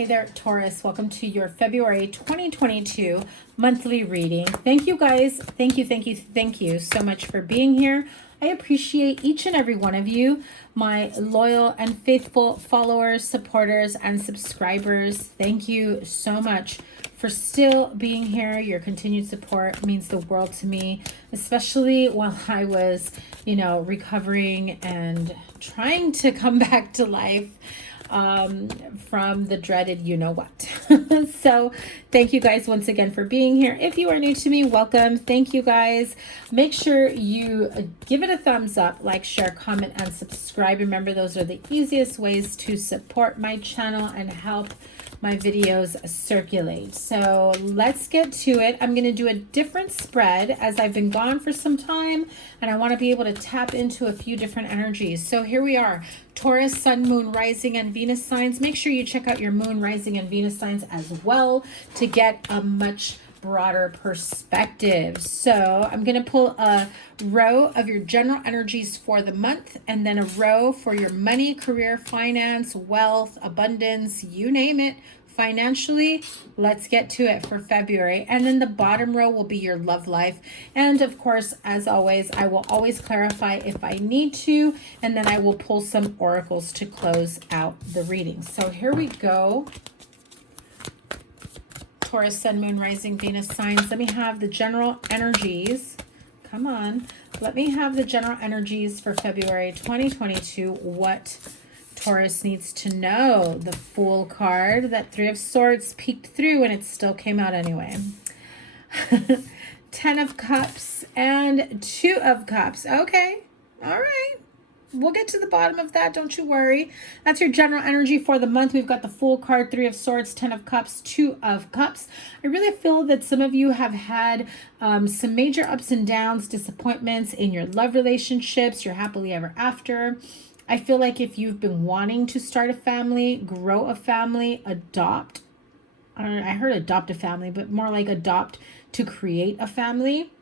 Hey there, Taurus. Welcome to your February 2022 monthly reading. Thank you guys. Thank you so much for being here. I appreciate each and every one of you, my loyal and faithful followers, supporters, and subscribers. Thank you so much for still being here. Your continued support means the world to me, especially while I was, recovering and trying to come back to life from the dreaded you-know-what. So thank you guys once again for being here. If you are new to me, welcome. Thank you guys. Make sure you give it a thumbs up, like, share, comment, and subscribe. Remember, those are the easiest ways to support my channel and help my videos circulate. So let's get to it. I'm going to do a different spread as I've been gone for some time and I want to be able to tap into a few different energies. So here we are, Taurus, Sun, Moon, Rising, and Venus signs. Make sure you check out your Moon, Rising, and Venus signs as well to get a much broader perspective. So I'm going to pull a row of your general energies for the month and then a row for your money, career, finance, wealth, abundance, you name it, financially. Let's get to it for February. And then the bottom row will be your love life. And of course, as always, I will always clarify if I need to, and then I will pull some oracles to close out the reading. So here we go. Taurus, Sun, Moon, Rising, Venus signs. Let me have the general energies. Come on. Let me have the general energies for February 2022. What Taurus needs to know. The Fool card. That Three of Swords peeked through and it still came out anyway. 10 of Cups and 2 of Cups. Okay. All right. We'll get to the bottom of that. Don't you worry. That's your general energy for the month. We've got the Fool card, 3 of Swords, 10 of Cups, 2 of Cups. I really feel that some of you have had some major ups and downs, disappointments in your love relationships, your happily ever after. I feel like if you've been wanting to start a family, grow a family, adopt. I heard adopt a family, but more like adopt to create a family.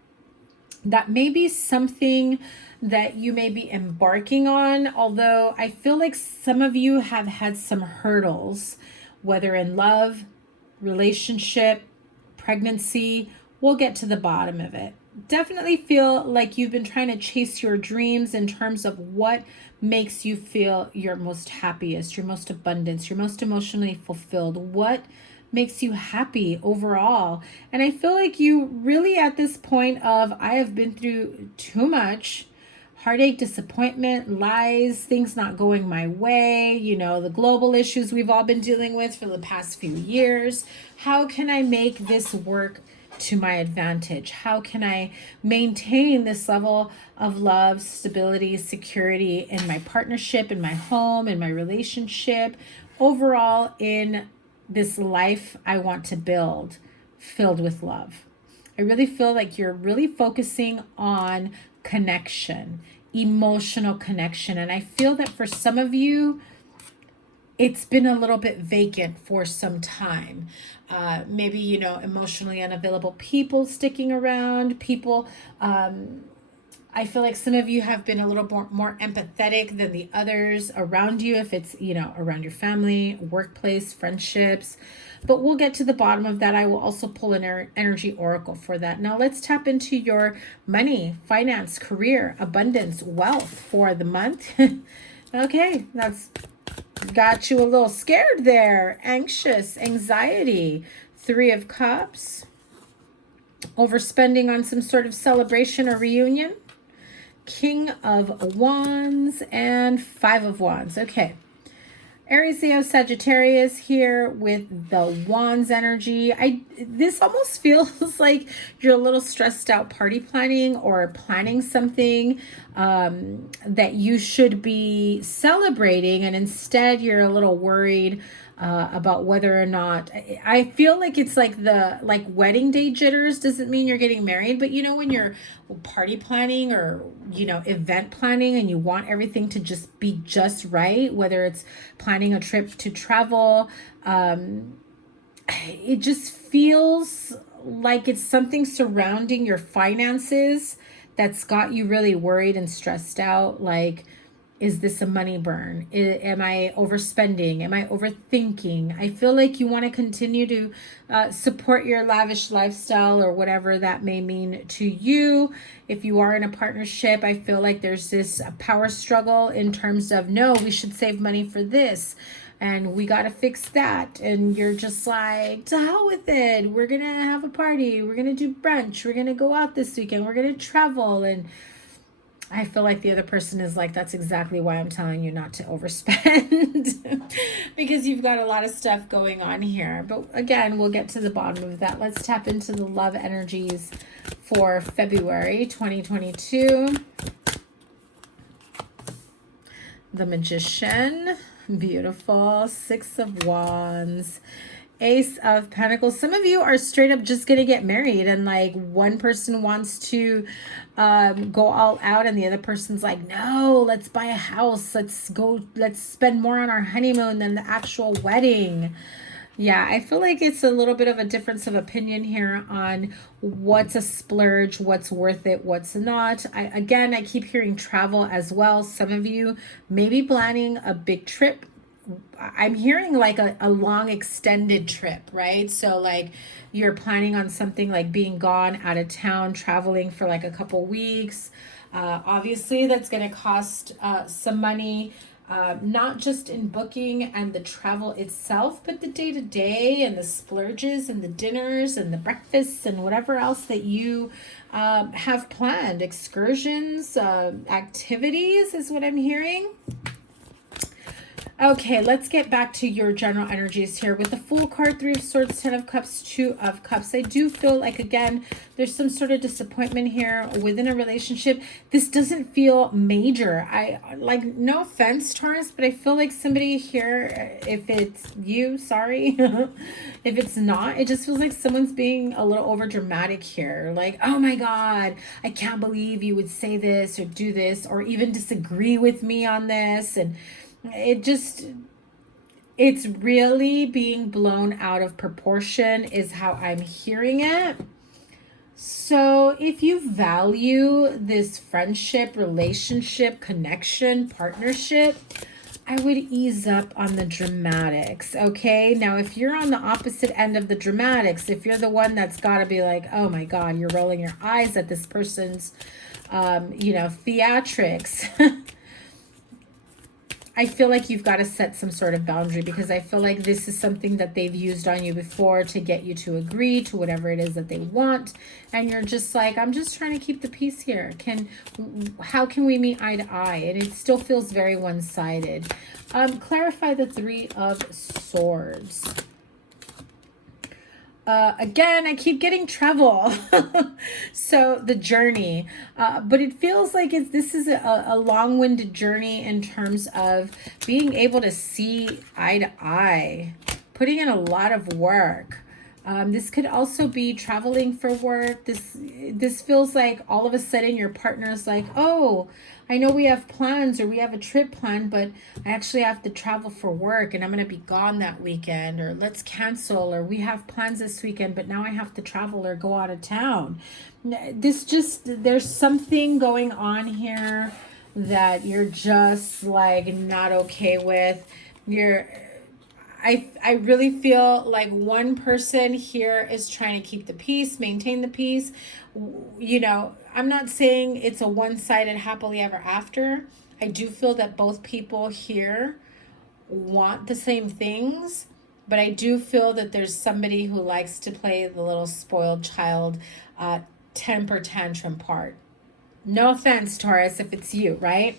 That may be something that you may be embarking on, although I feel like some of you have had some hurdles, whether in love, relationship, pregnancy. We'll get to the bottom of it. Definitely feel like you've been trying to chase your dreams in terms of what makes you feel your most happiest, your most abundance, your most emotionally fulfilled. What makes you happy overall? And I feel like you really at this point of, I have been through too much heartache, disappointment, lies, things not going my way, the global issues we've all been dealing with for the past few years. How can I make this work to my advantage? How can I maintain this level of love, stability, security in my partnership, in my home, in my relationship, overall in this life I want to build filled with love? I really feel like you're really focusing on connection, emotional connection. And I feel that for some of you, it's been a little bit vacant for some time. Maybe, emotionally unavailable people sticking around, people. I feel like some of you have been a little more empathetic than the others around you, if it's, around your family, workplace, friendships. But we'll get to the bottom of that. I will also pull an energy oracle for that. Now let's tap into your money, finance, career, abundance, wealth for the month. Okay, that's got you a little scared there. Anxious, anxiety, 3 of Cups. Overspending on some sort of celebration or reunion. King of Wands and 5 of Wands. Okay. Aries, Leo, Sagittarius here with the Wands energy. This almost feels like you're a little stressed out party planning or planning something that you should be celebrating, and instead you're a little worried about whether or not. I feel like it's like wedding day jitters. Doesn't mean you're getting married, but when you're party planning or event planning and you want everything to just be just right, whether it's planning a trip to travel, it just feels like it's something surrounding your finances that's got you really worried and stressed out. Like Is this a money burn? Am I overspending? Am I overthinking? I feel like you want to continue to support your lavish lifestyle or whatever that may mean to you. If you are in a partnership, I feel like there's this power struggle in terms of, no, we should save money for this and we got to fix that. And you're just like, to hell with it. We're going to have a party. We're going to do brunch. We're going to go out this weekend. We're going to travel. And I feel like the other person is like, that's exactly why I'm telling you not to overspend because you've got a lot of stuff going on here. But again, we'll get to the bottom of that. Let's tap into the love energies for February 2022. The Magician, beautiful. Six of Wands. Ace of Pentacles. Some of you are straight up just gonna get married and like one person wants to go all out and the other person's like, no, let's buy a house, let's spend more on our honeymoon than the actual wedding. Yeah, I feel like it's a little bit of a difference of opinion here on what's a splurge, what's worth it, what's not. I keep hearing travel as well. Some of you may be planning a big trip. I'm hearing like a long extended trip, right? So like you're planning on something like being gone out of town, traveling for like a couple weeks. Obviously that's going to cost some money, not just in booking and the travel itself, but the day-to-day and the splurges and the dinners and the breakfasts and whatever else that you have planned. Excursions, activities is what I'm hearing. Okay, let's get back to your general energies here. With the Fool card, Three of Swords, Ten of Cups, Two of Cups. I do feel like, again, there's some sort of disappointment here within a relationship. This doesn't feel major. No offense, Taurus, but I feel like somebody here, if it's you, sorry. If it's not, it just feels like someone's being a little over dramatic here. Like, oh my God, I can't believe you would say this or do this or even disagree with me on this. And it's really being blown out of proportion is how I'm hearing it. So if you value this friendship, relationship, connection, partnership, I would ease up on the dramatics, okay? Now, if you're on the opposite end of the dramatics, if you're the one that's got to be like, oh my God, you're rolling your eyes at this person's, theatrics, I feel like you've got to set some sort of boundary because I feel like this is something that they've used on you before to get you to agree to whatever it is that they want. And you're just like, I'm just trying to keep the peace here. How can we meet eye to eye? And it still feels very one-sided. Clarify the Three of Swords. Again, I keep getting travel. So the journey, but it feels like this is a long-winded journey in terms of being able to see eye to eye, putting in a lot of work. This could also be traveling for work. This feels like all of a sudden your partner's like, oh, I know we have plans or we have a trip planned, but I actually have to travel for work and I'm going to be gone that weekend, or let's cancel, or we have plans this weekend, but now I have to travel or go out of town. There's something going on here that you're just like not okay with. I really feel like one person here is trying to keep the peace, maintain the peace. You know, I'm not saying it's a one-sided happily ever after. I do feel that both people here want the same things, but I do feel that there's somebody who likes to play the little spoiled child temper tantrum part. No offense, Taurus, if it's you, right?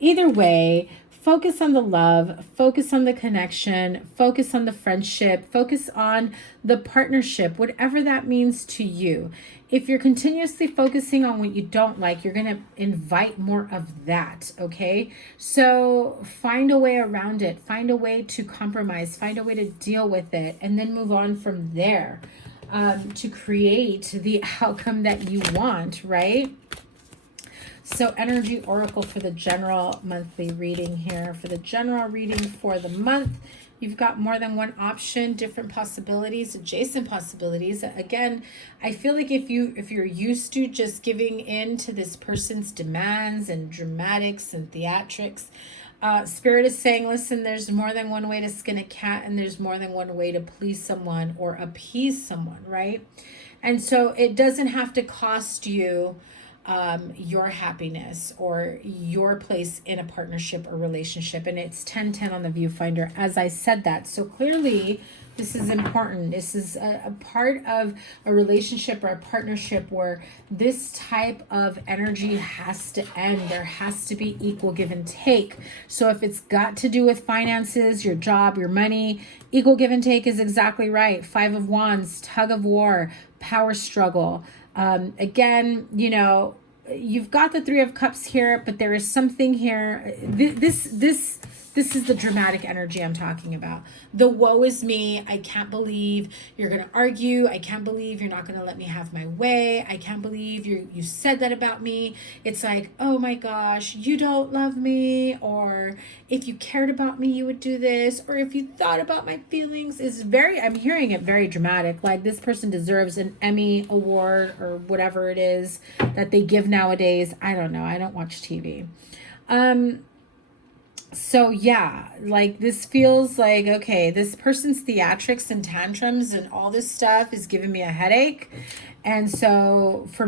Either way, focus on the love, focus on the connection, focus on the friendship, focus on the partnership, whatever that means to you. If you're continuously focusing on what you don't like, you're going to invite more of that, okay? So find a way around it, find a way to compromise, find a way to deal with it, and then move on from there to create the outcome that you want, right? So energy oracle for the general monthly reading here. For the general reading for the month, You've got more than one option, different possibilities, adjacent possibilities. Again, I feel like if you're used to just giving in to this person's demands and dramatics and theatrics, Spirit is saying, listen, there's more than one way to skin a cat, and there's more than one way to please someone or appease someone, right? And so it doesn't have to cost you your happiness or your place in a partnership or relationship. And it's 1010 on the viewfinder as I said that. So clearly this is important. This is a part of a relationship or a partnership where this type of energy has to end. There has to be equal give and take. So if it's got to do with finances, your job, your money, equal give and take is exactly right. 5 of Wands, tug of war, power struggle. Again, you know, you've got the 3 of Cups here, but there is something here. This is the dramatic energy I'm talking about. The woe is me. I can't believe you're going to argue. I can't believe you're not going to let me have my way. I can't believe you said that about me. It's like, oh my gosh, you don't love me. Or if you cared about me, you would do this. Or if you thought about my feelings. I'm hearing it very dramatic. Like this person deserves an Emmy award or whatever it is that they give nowadays. I don't know. I don't watch TV. So yeah, like this feels like, okay, this person's theatrics and tantrums and all this stuff is giving me a headache. And so for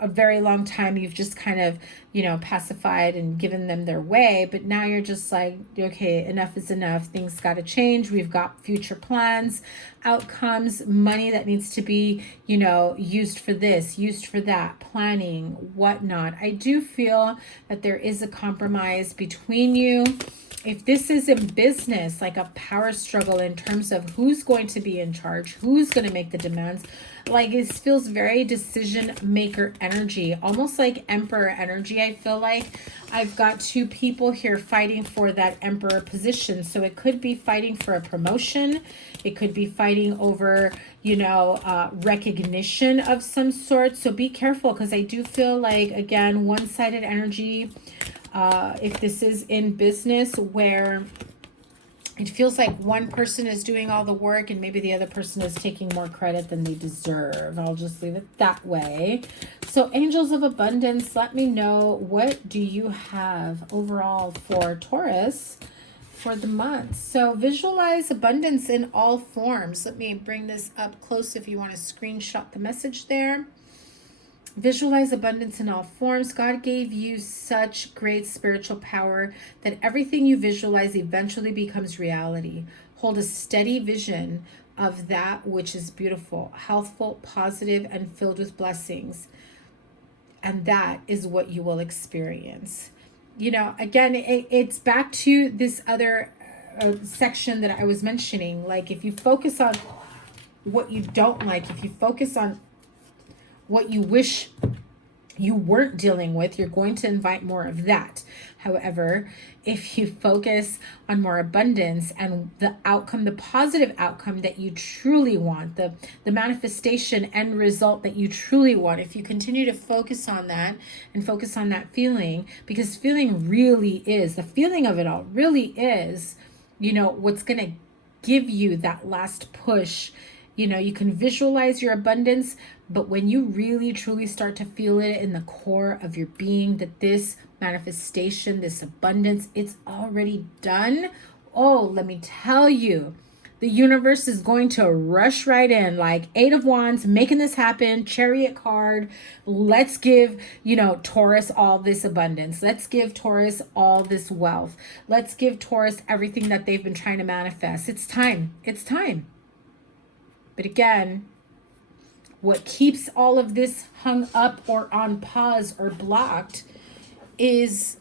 a very long time, you've just kind of, you know, pacified and given them their way. But now you're just like, okay, enough is enough. Things got to change. We've got future plans, outcomes, money that needs to be, you know, used for this, used for that, planning, whatnot. I do feel that there is a compromise between you. If this is in business, like a power struggle in terms of who's going to be in charge, who's going to make the demands, like it feels very decision maker energy, almost like emperor energy. I feel like I've got 2 people here fighting for that emperor position. So it could be fighting for a promotion. It could be fighting over, you know, recognition of some sort. So be careful, because I do feel like, again, one-sided energy. If this is in business where it feels like one person is doing all the work and maybe the other person is taking more credit than they deserve. I'll just leave it that way. So angels of abundance, let me know, what do you have overall for Taurus for the month? So visualize abundance in all forms. Let me bring this up close if you want to screenshot the message there. Visualize abundance in all forms. God gave you such great spiritual power that everything you visualize eventually becomes reality. Hold a steady vision of that which is beautiful, healthful, positive, and filled with blessings. And that is what you will experience. You know, again, it's back to this other section that I was mentioning. Like if you focus on what you don't like, if you focus on what you wish you weren't dealing with, you're going to invite more of that. However, if you focus on more abundance and the outcome, the positive outcome that you truly want, the manifestation end result that you truly want, if you continue to focus on that and focus on that feeling, because feeling really is, the feeling of it all really is, you know, what's going to give you that last push. You know, you can visualize your abundance, but when you really truly start to feel it in the core of your being, that this manifestation, this abundance, it's already done. Oh, let me tell you, the universe is going to rush right in, like 8 of Wands, making this happen, Chariot card. Let's give, you know, Taurus all this abundance. Let's give Taurus all this wealth. Let's give Taurus everything that they've been trying to manifest. It's time. It's time. But again, what keeps all of this hung up or on pause or blocked is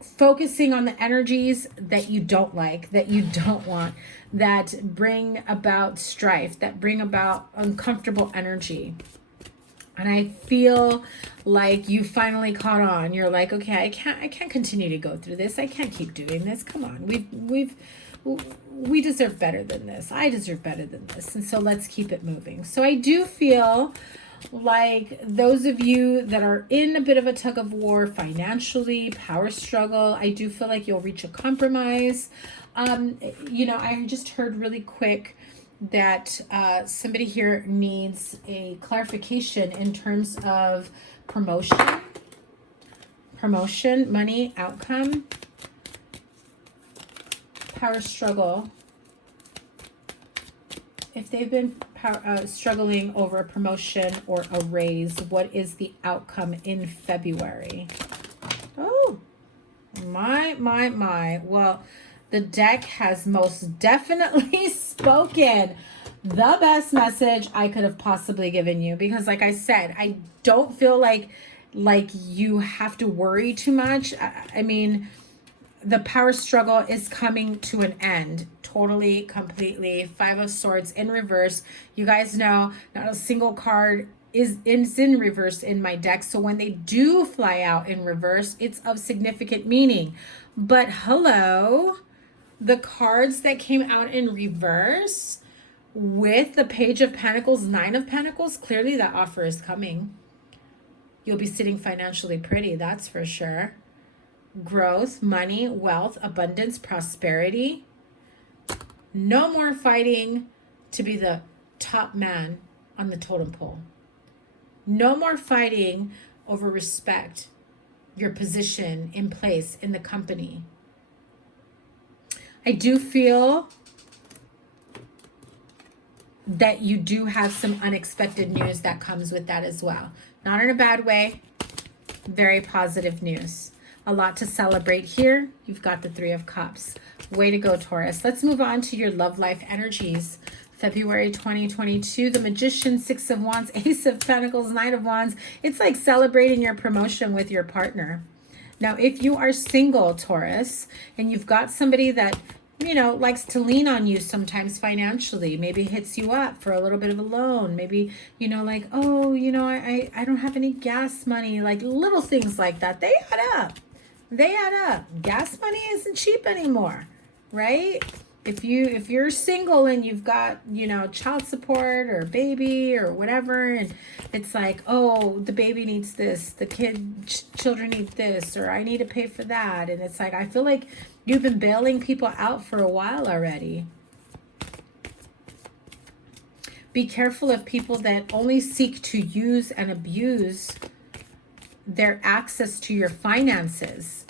focusing on the energies that you don't like, that you don't want, that bring about strife, that bring about uncomfortable energy. And I feel like you finally caught on. You're like, okay, I can't continue to go through this. I can't keep doing this. Come on. We deserve better than this. I deserve better than this. And so let's keep it moving. So I do feel like those of you that are in a bit of a tug of war financially, power struggle, I do feel like you'll reach a compromise. You know, I just heard really quick that somebody here needs a clarification in terms of promotion, money, outcome, power struggle. If they've been struggling over a promotion or a raise, what is the outcome in February? Oh, my. Well, the deck has most definitely spoken. The best message I could have possibly given you, because like I said, I don't feel like you have to worry too much. I mean, the power struggle is coming to an end. Totally, completely. Five of Swords in reverse. You guys know not a single card is in reverse in my deck. So when they do fly out in reverse, it's of significant meaning. But hello, the cards that came out in reverse with the Page of Pentacles, Nine of Pentacles, clearly that offer is coming. You'll be sitting financially pretty, that's for sure. Growth, money, wealth, abundance, prosperity. No more fighting to be the top man on the totem pole. No more fighting over respect, your position in place in the company. I do feel that you do have some unexpected news that comes with that as well. Not in a bad way, very positive news. A lot to celebrate here. You've got the Three of Cups. Way to go, Taurus. Let's move on to your love life energies. February 2022, the Magician, Six of Wands, Ace of Pentacles, Knight of Wands. It's like celebrating your promotion with your partner. Now, if you are single, Taurus, and you've got somebody that, you know, likes to lean on you sometimes financially, maybe hits you up for a little bit of a loan, maybe, you know, like, oh, you know, I don't have any gas money, like little things like that, they add up. They add up. Gas money isn't cheap anymore, right? If you're single and you've got, you know, child support or baby or whatever, and it's like, oh, the baby needs this, the children need this, or I need to pay for that, and it's like, I feel like you've been bailing people out for a while already. Be careful of people that only seek to use and abuse their access to your finances.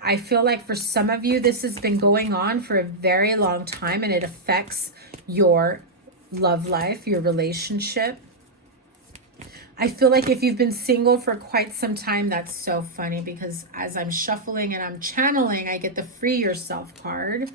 I feel like for some of you, this has been going on for a very long time, and it affects your love life, your relationship. I feel like if you've been single for quite some time, that's so funny, because as I'm shuffling and I'm channeling, I get the Free Yourself card.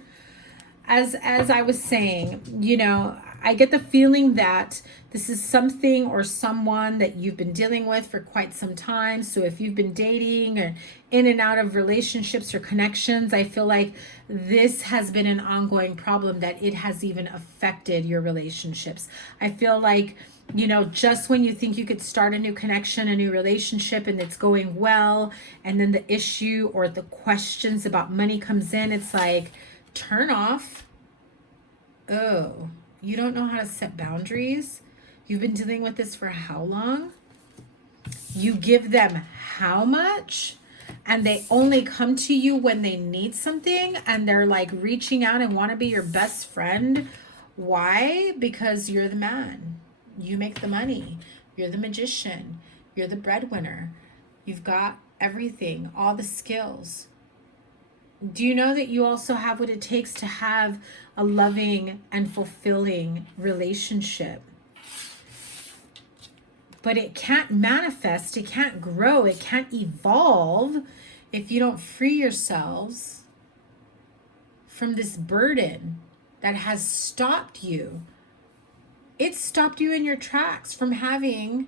As I was saying, you know, I get the feeling that this is something or someone that you've been dealing with for quite some time. So if you've been dating or in and out of relationships or connections, I feel like this has been an ongoing problem, that it has even affected your relationships. I feel like, you know, just when you think you could start a new connection, a new relationship, and it's going well, and then the issue or the questions about money comes in, it's like, turn off. Oh, you don't know how to set boundaries? You've been dealing with this for how long? You give them how much? And they only come to you when they need something, and they're like reaching out and want to be your best friend. Why? Because you're the man. You make the money. You're the magician. You're the breadwinner. You've got everything, all the skills. Do you know that you also have what it takes to have a loving and fulfilling relationship? But it can't manifest, it can't grow, it can't evolve if you don't free yourselves from this burden that has stopped you. It stopped you in your tracks from having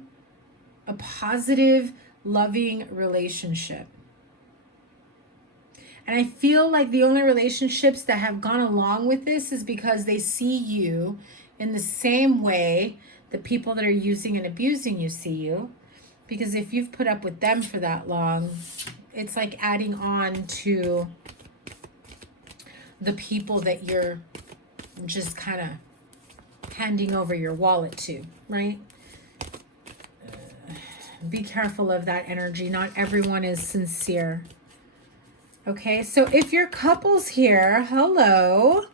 a positive, loving relationship. And I feel like the only relationships that have gone along with this is because they see you in the same way the people that are using and abusing you see you. Because if you've put up with them for that long, it's like adding on to the people that you're just kind of handing over your wallet to, right? Be careful of that energy. Not everyone is sincere. Okay, so if you're couples here, hello.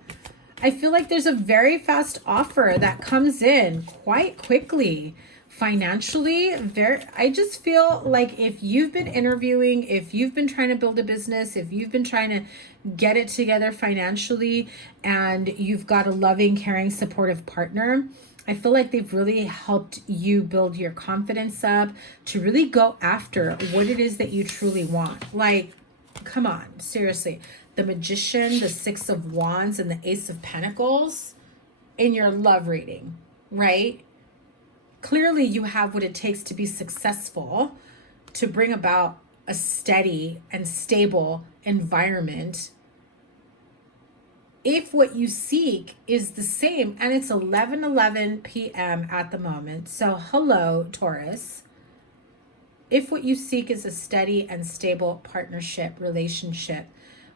I feel like there's a very fast offer that comes in quite quickly. Financially, I just feel like if you've been interviewing, if you've been trying to build a business, if you've been trying to get it together financially, and you've got a loving, caring, supportive partner, I feel like they've really helped you build your confidence up to really go after what it is that you truly want. Like, come on, seriously. The Magician, the Six of Wands, and the Ace of Pentacles in your love reading, right? Clearly, you have what it takes to be successful, to bring about a steady and stable environment. If what you seek is the same, and it's 11:11 p.m. at the moment, so hello, Taurus. If what you seek is a steady and stable partnership, relationship,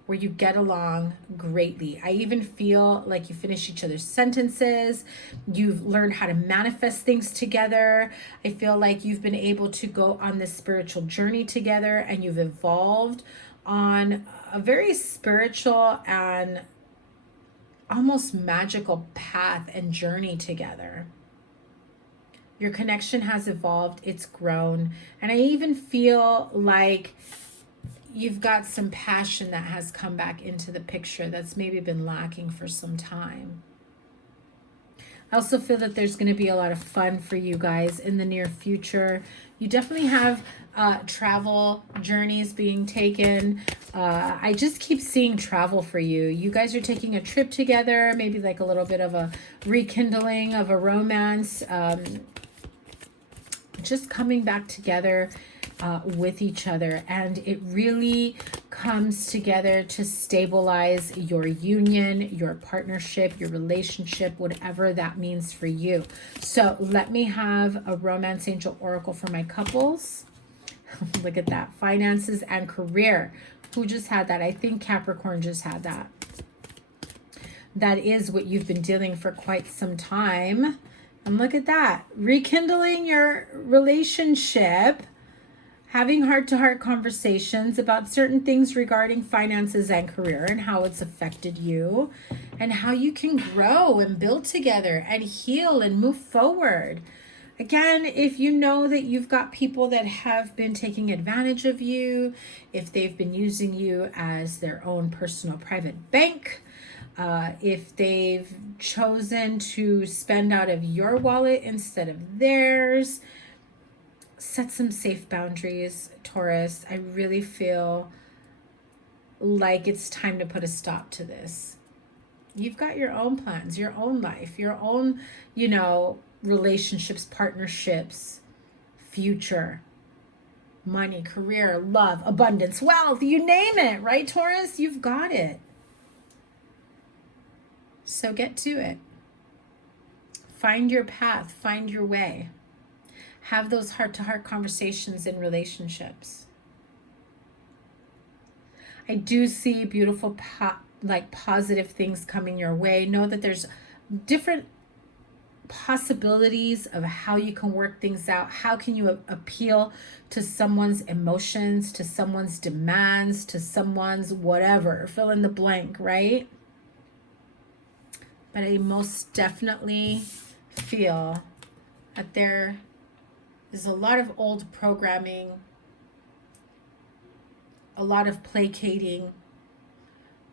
where you get along greatly. I even feel like you finish each other's sentences. You've learned how to manifest things together. I feel like you've been able to go on this spiritual journey together, and you've evolved on a very spiritual and almost magical path and journey together. Your connection has evolved, it's grown, and I even feel like you've got some passion that has come back into the picture that's maybe been lacking for some time. I also feel that there's going to be a lot of fun for you guys in the near future. You definitely have travel journeys being taken. I just keep seeing travel for you. You guys are taking a trip together, maybe like a little bit of a rekindling of a romance. Just coming back together with each other, and it really comes together to stabilize your union, your partnership, your relationship, whatever that means for you. So let me have a romance angel oracle for my couples. Look at that. Finances and career. Who just had that? I think Capricorn just had that. That is what you've been dealing for quite some time. And look at that. Rekindling your relationship, having heart-to-heart conversations about certain things regarding finances and career and how it's affected you and how you can grow and build together and heal and move forward. Again, if you know that you've got people that have been taking advantage of you, if they've been using you as their own personal private bank, if they've chosen to spend out of your wallet instead of theirs, set some safe boundaries, Taurus. I really feel like it's time to put a stop to this. You've got your own plans, your own life, your own, relationships, partnerships, future, money, career, love, abundance, wealth, you name it, right, Taurus? You've got it. So get to it. Find your path, find your way. Have those heart-to-heart conversations in relationships. I do see beautiful, positive things coming your way. Know that there's different possibilities of how you can work things out. How can you appeal to someone's emotions, to someone's demands, to someone's whatever, fill in the blank, right? But I most definitely feel that there is a lot of old programming, a lot of placating,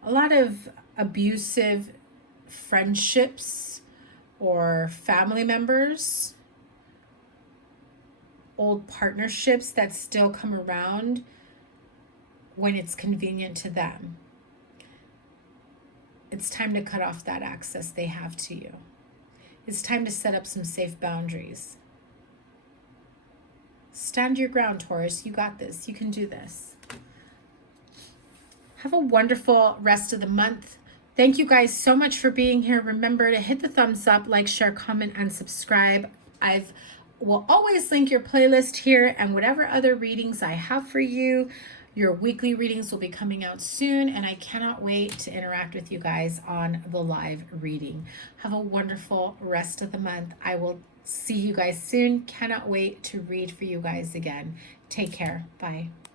a lot of abusive friendships or family members, old partnerships that still come around when it's convenient to them. It's time to cut off that access they have to you. It's time to set up some safe boundaries. Stand your ground, Taurus. You got this. You can do this. Have a wonderful rest of the month. Thank you guys so much for being here. Remember to hit the thumbs up, like, share, comment, and subscribe. Will always link your playlist here and whatever other readings I have for you. Your weekly readings will be coming out soon, and I cannot wait to interact with you guys on the live reading. Have a wonderful rest of the month. I will see you guys soon. Cannot wait to read for you guys again. Take care. Bye.